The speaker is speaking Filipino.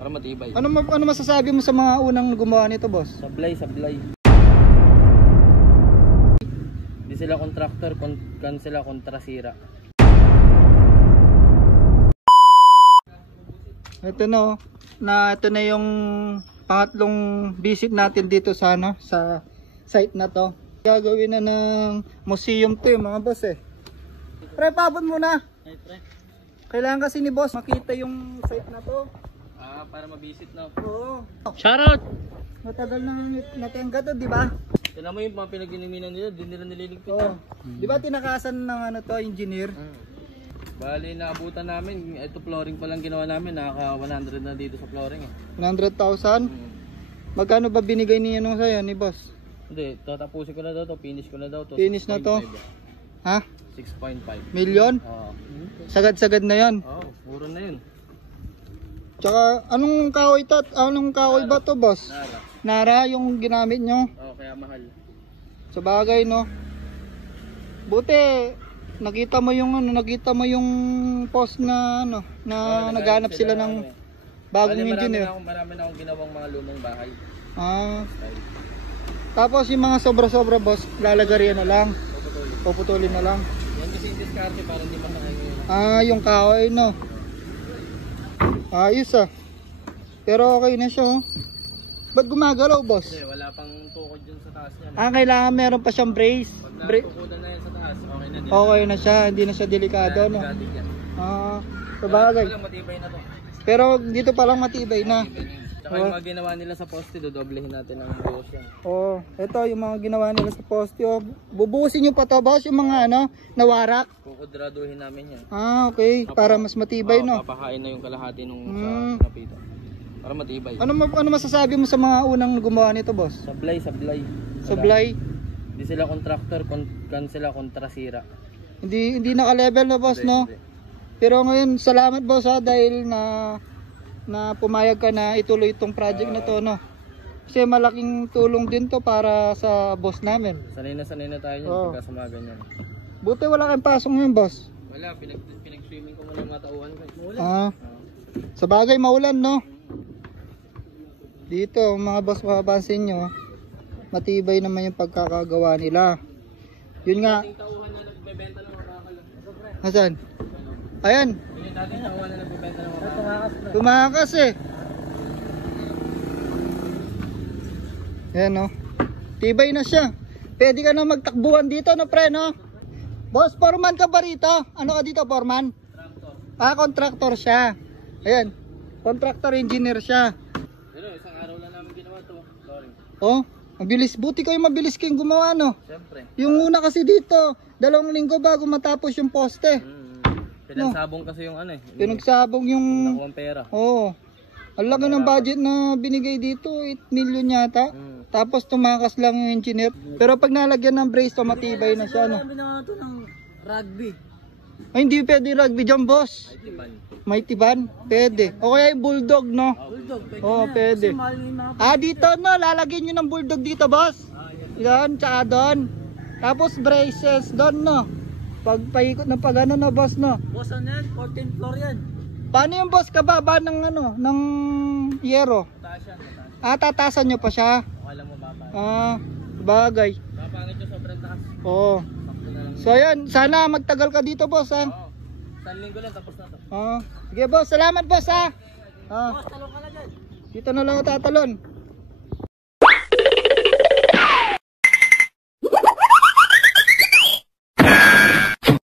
Para matibay. Ano masasabi mo sa mga unang gumawa nito, boss? Sablay. Hindi sila contractor, kan sila kontrasira. Ito na yung pangatlong visit natin dito sa sa site na to. Gagawin na ng museum to mga boss eh. Pre, paabot muna. Ay, pre. Kailangan kasi ni boss makita yung site na to. Para ma-visit na. Oo. Shoutout! Matagal nang natingga to, di ba? Tignan mo yung mga pinag-iniminan nila, di nila Oo. nililigpitan. Di ba tinakasan ng engineer? Bali, naabutan namin, ito flooring pa lang ginawa namin, nakaka 100 na dito sa flooring eh. 100,000? Magkano ba binigay niya nung sa'yo ni boss? Hindi, tatapusin ko na daw to, finish ko na daw to. Finish na to? Ha? 6.5. Million? Oo. Sagad-sagad na yan. Oo, puro na yun. Tsaka anong kahoy ba to, boss? Nara yung ginamit nyo? Oo, kaya mahal. Sa bagay, no? Buti nakita mo yung post na naghanap sila ng bagong engineer. Marami na akong ginawang mga lumang bahay. Tapos yung mga sobra-sobra, boss, lalagarian na lang. Puputulin na lang. Yan kasi yung diskarte para hindi masakay. Yung kahoy, no? Ayos Pero okay na siya, oh. Ba't gumagalaw, boss? Hindi, wala pang tukod dyan sa taas niya. Kailangan meron pa siyang brace. Pag napukudan na yan sa taas, okay na din. Okay na siya, hindi na siya delikado, no? Sabagay. Matibay na to. Pero dito pa lang matibay na. Tsaka yung mga ginawa nila sa poste, dodoblehin natin ang buhos yan. Ito yung mga ginawa nila sa poste. Bubuhusin nyo pa to, boss, yung mga nawarak. Kukudraduhin namin yan. Okay. Para mas matibay, no? Papahain na yung kalahati nung sa napito. Para matibay. Ano masasabi mo sa mga unang gumawa nito, boss? Sablay. Hindi sila contractor, kan sila kontrasira. Hindi naka-level na, boss, no? Hindi. Pero ngayon, salamat, boss, dahil na pumayag ka na ituloy itong project na to, no? Kasi malaking tulong din to para sa boss namin. Sanay na tayo niyan pagka sa mga ganyan. Buti wala kang pasok ngayon, boss. Wala, pinag-swimming ko muna mga tauhan ko. Sa bagay, maulan, no? Dito, mga boss, mapapansin nyo, matibay naman yung pagkakagawa nila. Yun nga. Tauhan na nagbebenta ng makakala. Nasaan? Ayan. Yung dating tauhan na nagbebenta ng makakala. Tumakas eh. Ayan, no? Tibay na siya. Pwede ka na magtakbuhan dito, no, pre, no? Boss, foreman ka ba rito? Ano ka dito, foreman? Contractor. Contractor siya. Ayan. Contractor engineer siya. Pero isang araw lang namin ginawa to. Sorry. Mabilis. Buti kayo mabilis kayong gumawa, no? Siyempre. Yung una kasi dito, 2 linggo bago matapos yung poste. Pinagsabong kasi yung Pinagsabong yung nakuha pera. Ang laki ng budget na binigay dito, 8 million yata. Tapos tumakas lang yung engineer. Pero pag nalagyan ng brace, to matibay na siya, no? Sabi na ito ng rugby. Ay, hindi pwede rugby dyan, boss. Mighty Van? Pwede. O kaya yung bulldog, no? Bulldog, pwede. Dito, no? Lalagyan nyo ng bulldog dito, boss. Yan, tsaka doon. Tapos braces doon, no? Pag paikot ng pagano, no, boss, no? Boss, ano yan? 14th floor yan. Paano yung boss kababa ng ng yero? Mataas yan, Tatasan nyo pa siya? Akala mo baba. Bagay. Papangit yung sobrang taas. So yan, sana magtagal ka dito, boss, ha? 1 linggo lang, tapos na to. Sige, boss, salamat, boss, ha? Boss, talong ka na dyan. Dito na lang ako tatalon.